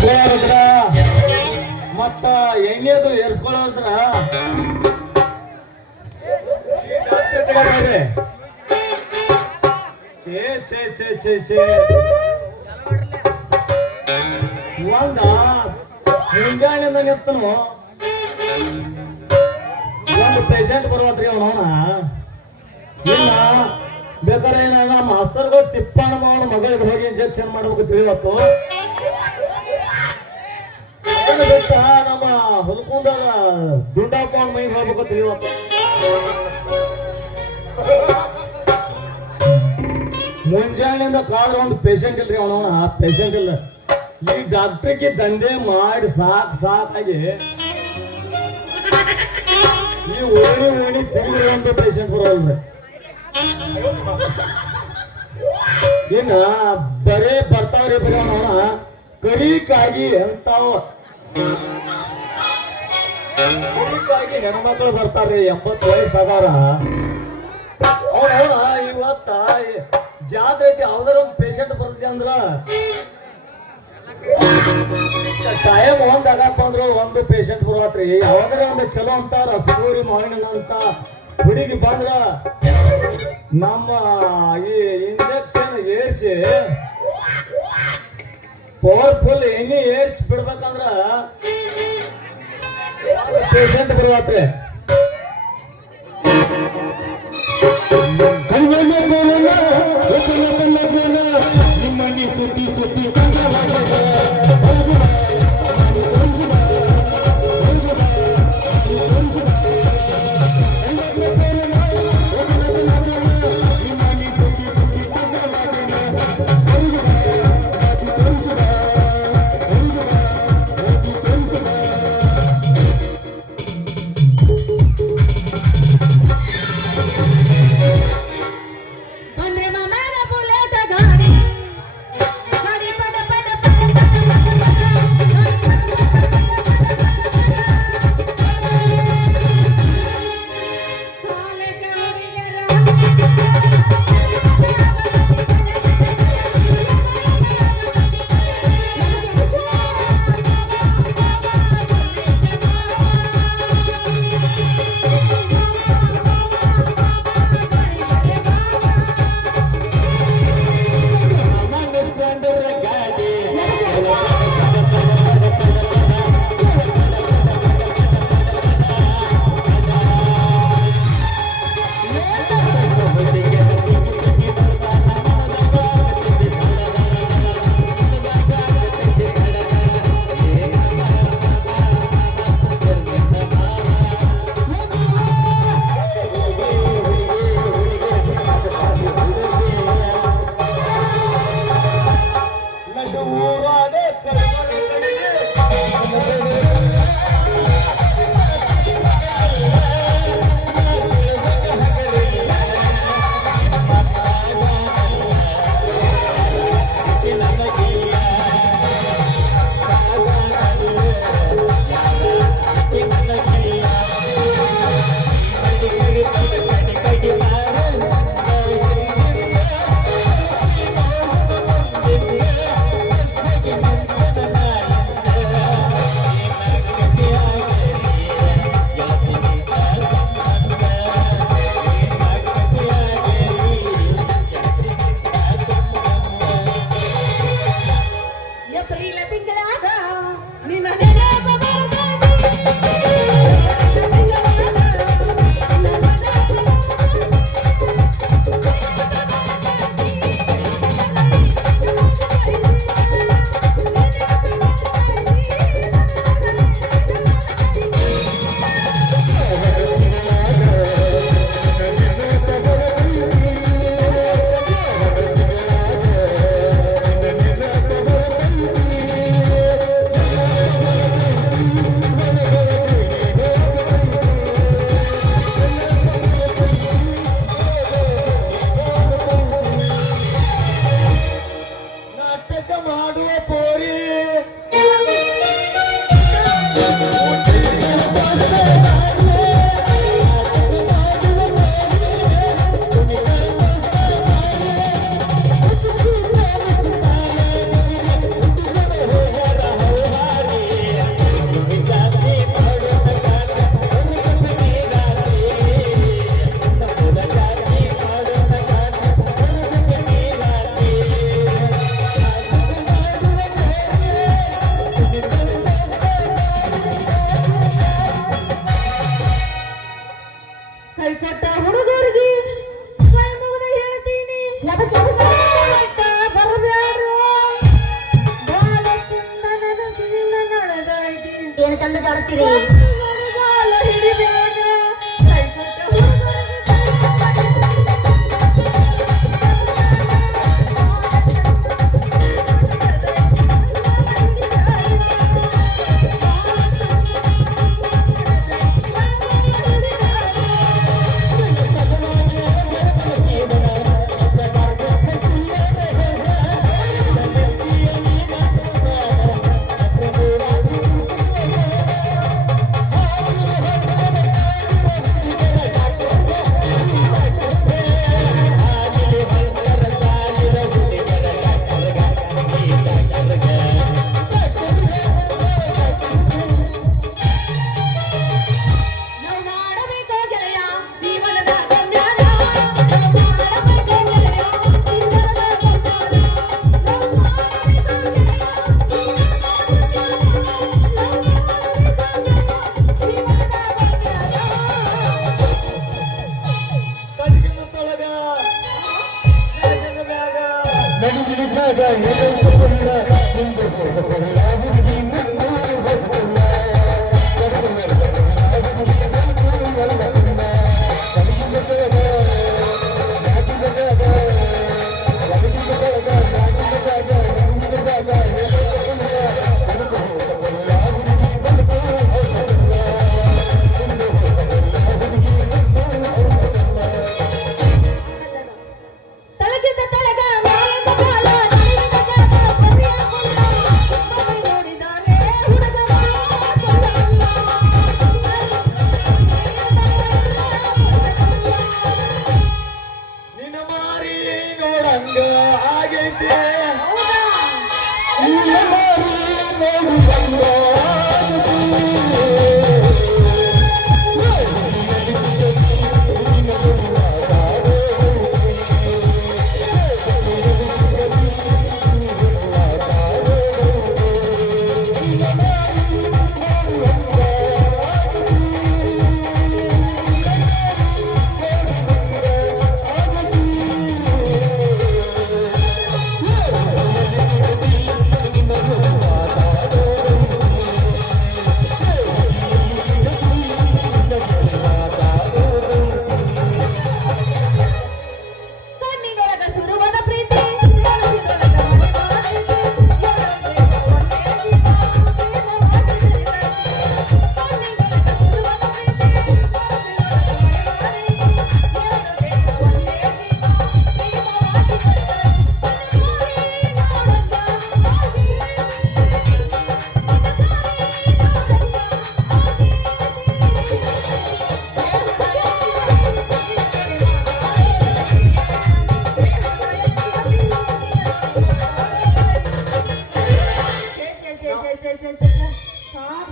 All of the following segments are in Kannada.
ಏರ್ಸ್ಕೊಳ್ಳೋದ್ರ ಮತ್ತ ಎಣ್ಣೆದು ಏರ್ಸ್ಕೊಳ್ಳೋದ್ರ ಛೇ ಛೇ ಛೇ ಛೇ ಛೇ ಒಂದ ಮುಂಜಾನೆಯಿಂದ ನಿತ್ತನು ಒಂದು ಪೇಷಂಟ್ ಬರುವತ್ರಿ ಅವನವನ ಇನ್ನ ಬೇಕಾದ್ರೆ ಏನ ಮಾಸ್ತರ್ಗಳು ತಿಪ್ಪಣ್ಣ ಮಾವನ ಮಗಳಿಗೆ ಹೋಗಿ ಇಂಜೆಕ್ಷನ್ ಮಾಡ್ಬೇಕು ತಿಳಿವತ್ತು ಬಿಟ್ಟ ನಮ್ಮ ಹುಲ್ಕುಂದರ ದುಂಡಪ್ಪನ ಮೈಗೆ ಹೋಗ್ಬೇಕು ತಿಳಿವತ್ತು ಮುಂಜಾನೆಯಿಂದ ಕಾದ್ರ ಒಂದು ಪೇಷಂಟ್ ಇಲ್ರಿ ಅವನವನ ಪೇಷಂಟ್ ಇಲ್ಲ ಈ ಡಾಕ್ಟರ್ಗೆ ದಂಧೆ ಮಾಡಿ ಸಾಕಾಗಿ ಈ ಓಣಿ ತಿರುಗಿ ಒಂದು ಪೇಷಂಟ್ ಬರೋಲ್ರಿ ಇನ್ನ ಬರೇ ಬರ್ತಾವ್ರಿ ಬರೀ ಅವನ ಕರಿಕಾಗಿ ಎಂತಾವ ಕರಿಕಾಗಿ ಹೆಣ್ಮಕ್ಳು ಬರ್ತಾರ್ರಿ 80 ವಯಸ್ಸಾದಾರ ಅವನ ಇವತ್ತ ಜಾತ್ರೆ ಐತಿ ಯಾವ್ದಾರ ಒಂದು ಪೇಷಂಟ್ ಬರ್ತದೆ ಅಂದ್ರ ಟೈಮ್ ಒಂದ್ ಆಗಪ್ಪ ಅಂದ್ರು ಒಂದು ಪೇಷಂಟ್ ಬರುವತ್ರಿ ಯಾವ್ದಾರ ಒಂದು ಚಲೋ ಅಂತ ರಸಗೂರಿ ಮಾವಿನ ಅಂತ ಹುಡುಗಿ ಬಂದ್ರ ನಮ್ಮ ಈ ಇಂಜೆಕ್ಷನ್ ಏರ್ಸಿ ಪವರ್ಫುಲ್ ಎಣ್ಣೆ ಏರ್ಸಿ ಬಿಡ್ಬೇಕಂದ್ರ ಪೇಷಂಟ್ ಬರುವತ್ರಿ ನಿಮ್ಮನಿ ಸುತ್ತಿ ಸುತ್ತಿ ಚಂದ ಜಾಡಿಸ್ತೀರಿ. ನಡುವಿನ ಜಾಗ ಎದುರಿಸಬಲ್ಲ ಮುಂದೆ ಹೋಸಬಲ್ಲ ಹುಡುಗಿ ಮುಂದೆ ಹೋಸಬಲ್ಲ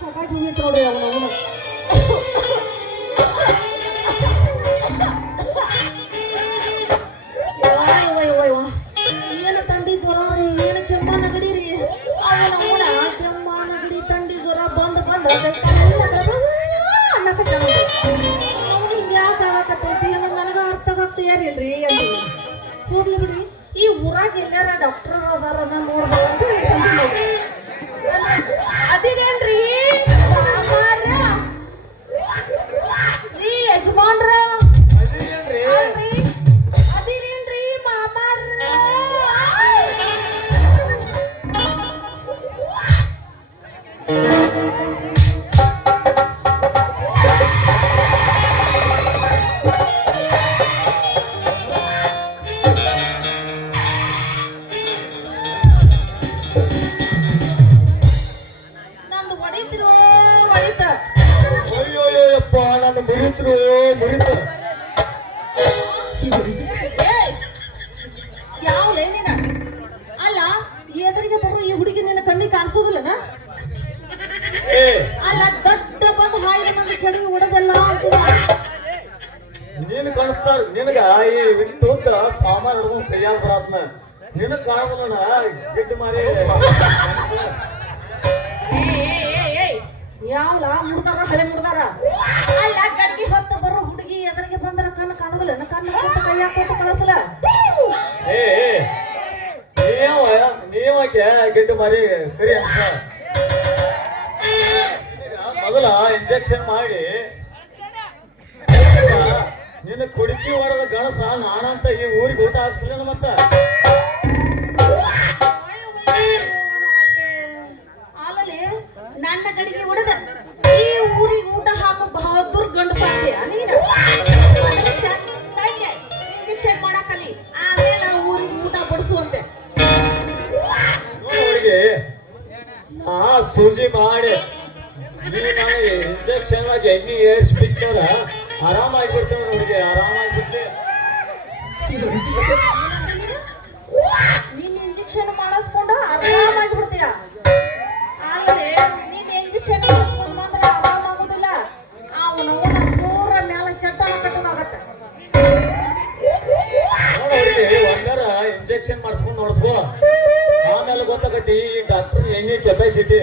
ಸಾಕಾಗಿ ಹೋಗಿತ್ತು ನೋಡ್ರಿ ಅವನು ಏನು ತಂಡಿ ಜ್ವರ ರೀ ಏನು ಕೆಮ್ಮ ನಗಡಿ ರೀ ಅವನ ಕೆಮ್ಮ ನಗಡಿ ತಂಡಿ ಜ್ವರ ಬಂದ್ ಅವನು ಯಾಕೆ ಆಗಕತ್ತೈತಿ ಅನ್ನೋದು ನನಗೆ ಅರ್ಥ ಆಗ್ತೀಯಾರಿಲ್ರಿ ಅಂದಿ ಹೋಗ್ಲಿ ಬಿಡ್ರಿ ಈ ಊರಾಗ ಎಲ್ಲಾರ ಡಾಕ್ಟರ್ ಅದಾರ ನೋಡ್ಬೋದು ಅದಿರೇನ್ರಿ ರೀ ಯಜಮಾನ್ರ ಅದಿರೇನ್ರಿ ಮಾಮಾರ ಯಾವ್ಲೇ ನೀನ ಅಲ್ಲ ಎದುರಿಗೆ ಬರೋ ಈ ಹುಡುಗಿ ನಿನ್ನ ಕಣ್ಣಿಗೆ ಕಾಣಿಸೋದಿಲ್ಲನ ಅಲ್ಲ ದೊಡ್ಡ ಬಂದು ಹಾಯಿನ ಮಂದಿ ಕಡೆಗೆ ಹೊಡೆದಲ್ಲ ನೀನು ಕಾಣಿಸ್ತಾರ ನಿನಗ ಈ ವಿದ್ಯುತ್ ಸಾಮಾನು ಹಿಡ್ಕೊಂಡು ಕೈಯಾಗ ಬರಾತ್ನ ನಿನಗ್ ಕಾಣೋದಿಲ್ಲ ಗಿಡ್ಡ ಮಾರಿ ಯಾವಲ ಮುಡ್ದಾರ ಹಳೆ ಮುಡ್ದಾರ ಅಲ್ಲ ಗಡಿಗೆ ಹೊತ್ತು ಬರೋ ಹುಡುಗಿ ಎದುರಿಗೆ ಬಂದ್ರ ಕಣ್ಣು ಕಾಣೋದಿಲ್ಲ ಕಣ್ಣು ಕೊಟ್ಟು ಕೈಯಾಗ ಕೊಟ್ಟು ಕಳಿಸಲ ನೀವಾಕೆ ಗಿಡ್ಡ ಮಾರಿ ಕರಿ ಅನ್ಸ ಮೊದಲ ಇಂಜೆಕ್ಷನ್ ಮಾಡಿ ನಿನ್ನ ಕುಡುಕಿ ಹೊಡೆದ ಗಣಸ ನಾನಂತ ಈ ಊರಿಗೆ ಊಟ ಹಾಕ್ಸಲಿಲ್ಲ ಮತ್ತ ಆಮೇಲೆ ನನ್ನ ಗಡಿಗೆ ಹೊಡೆದ ಈ ಊರಿಗೆ ಊಟ ಹಾಕೋ ಬಹದ್ದೂರ್ ಗಂಡು ಸಾಧ್ಯ ನೀನು ಚಂದಾಗಿ ಇಂಜೆಕ್ಷನ್ ಮಾಡಕಲಿ ಆಮೇಲೆ ಊರಿಗೆ ಊಟ ಬಡಿಸುವಂತೆ ಅವರಿಗೆ ಆ ಸೂಜಿ ಮಾಡಿ ಇಂಜೆಕ್ಷನ್ ಆಗಿ ಎಣ್ಣೆ ಏರ್ಸ್ಬಿಟ್ಟಾರ ಆರಾಮಾಗ್ಬಿಡ್ತೇವೆ ನೋಡಿಗೆ ಆರಾಮಾಗ್ಬಿಡ್ತೆ ನೀನ್ ಇಂಜೆಕ್ಷನ್ ಮಾಡಿಸ್ಕೊಂಡು ಆರಾಮಾಗಿ ಬಿಡ್ತೀಯ ಆದ್ರೆ ನೀನ್ ಇಂಜೆಕ್ಷನ್ ಮಾಡಿಸ್ಕೊಂಡು ಬಂದ್ರೆ ಆರಾಮಾಗೋದಿಲ್ಲ ಅವನು ನೂರ ಮೇಲೆ ಚಟ್ಟನ ಕಟ್ಟನಾಗತ್ತೆ ಅವರಿಗೆ ಒಂದರ ಇಂಜೆಕ್ಷನ್ ಮಾಡಿಸ್ಕೊಂಡು ನೋಡಿಸ್ಕೋ ಆಮೇಲೆ ಗೊತ್ತಾಗತ್ತಿ ಈ ಡಾಕ್ಟರ್ ಎಣ್ಣೆ ಕೆಪಾಸಿಟಿ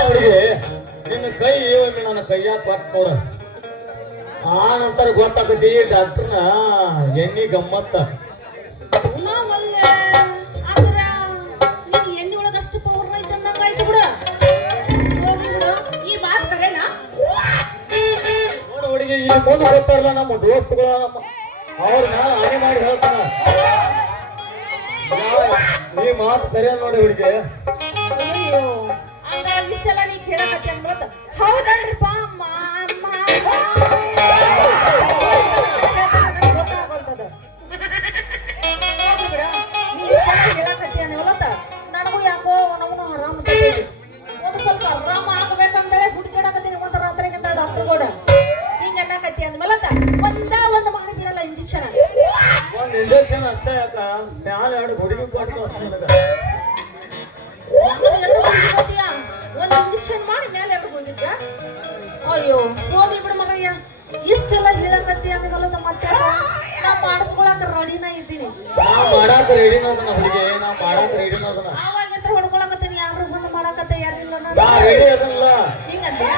ಅವರಿಗೆ ನಿನ್ನ ಕೈ ಒಮ್ಮೆ ನನ್ನ ಕೈಯಾಗ ಕೊಟ್ಟು ನೋಡ ಆ ನಂತರ ಗೊತ್ತಾಗತಿ ಡಾಕ್ಟರ್ನ ಎಣ್ಣೆ ಗಮ್ಮತ್ತ ಎಣ್ಣೆ ಒಳಗ ಅಷ್ಟು ಪವರ್ ಐತಂದಂಗಾಯ್ತು ಬಿಡ ಈ ಮಾತು ಕರೆನಾ ನೋಡು ಹುಡುಗಿ ಇಲ್ಲಿ ಮುಂದೆ ಹೋಗ್ತಾರಲ್ಲ ನಮ್ಮ ದೋಸ್ತುಗಳ ನಮ್ಮ ಅವ್ರ ಮ್ಯಾಲ ಹಾನಿ ಮಾಡಿ ಹೇಳ್ತಾನ ಈ ಮಾತು ಕರೆಯ ನೋಡಿ ಹುಡುಗಿ ಅಯ್ಯೋ ಹಂಗ ಇಷ್ಟೆಲ್ಲ ನೀ ಕೇಳಕತ್ತಿ ಅನ್ಬತ್ತ ಹೌದಲ್ರಿಪ್ಪ ಗೊತ್ತಾಗೋಲ್ತದ ಬಿಡ ನೀ ಇಷ್ಟೆಲ್ಲ ಹೇಳಕತ್ತಿ ಅನ್ನವಲತ್ತ ನನಗೂ ಯಾಕೋ ನಾವು ಆರಾಮ ಒಂದು ಸ್ವಲ್ಪ ಆರಾಮ ಆಗ್ಬೇಕಂತೇಳಿ ಹುಡುಕಾಡಕತ್ತೀನಿ ಒಂದು ರಾತ್ರಿಗಿಂತ ಡಾಕ್ಟರ್ ಕೂಡ ಹಿಂಗೆಲ್ಲ ಕತ್ತಿ ಅಂದ್ಮೇಲತ್ತ ಒಂದು ಮಾಡಿ ಬಿಡಲ್ಲ ಇಂಜೆಕ್ಷನ್ ಒಂದು ಇಂಜೆಕ್ಷನ್ ಅಷ್ಟೇ ಯಾಕ ಮ್ಯಾಲ ಎರಡು ಹುಡುಗಿ ಕೊಟ್ಟು ಒಂದು ಇಂಜೆಕ್ಷನ್ ಮಾಡಿ ಮೇಲೆ ಎರಡು ಬಂದಿದ್ದ ಅಯ್ಯೋ ಹೋಗಿ ಬಿಡು ಮಗಯ್ಯ ಇಷ್ಟೆಲ್ಲ ಹೇಳಕತ್ತಿ ಅಂದ್ಮೇಲೆ ಮತ್ತೆ ನಾ ಮಾಡಿಸ್ಕೊಳಕ ರೆಡಿನ ಇದ್ದೀನಿ ನಾವು ಮಾಡಾಕ ರೆಡಿ ನೋದನ ಹುಡುಗಿ ನಾವು ಮಾಡಾಕ ರೆಡಿ ನೋದನ ಅವಾಗಿಂದ ಹೊಡ್ಕೊಳಕತ್ತೀನಿ ಯಾರು ಬಂದು ಮಾಡಕತ್ತೆ ಯಾರಿಲ್ಲ ನಾ ರೆಡಿ ಅದಲ್ಲ ಹಿಂಗಂದೆ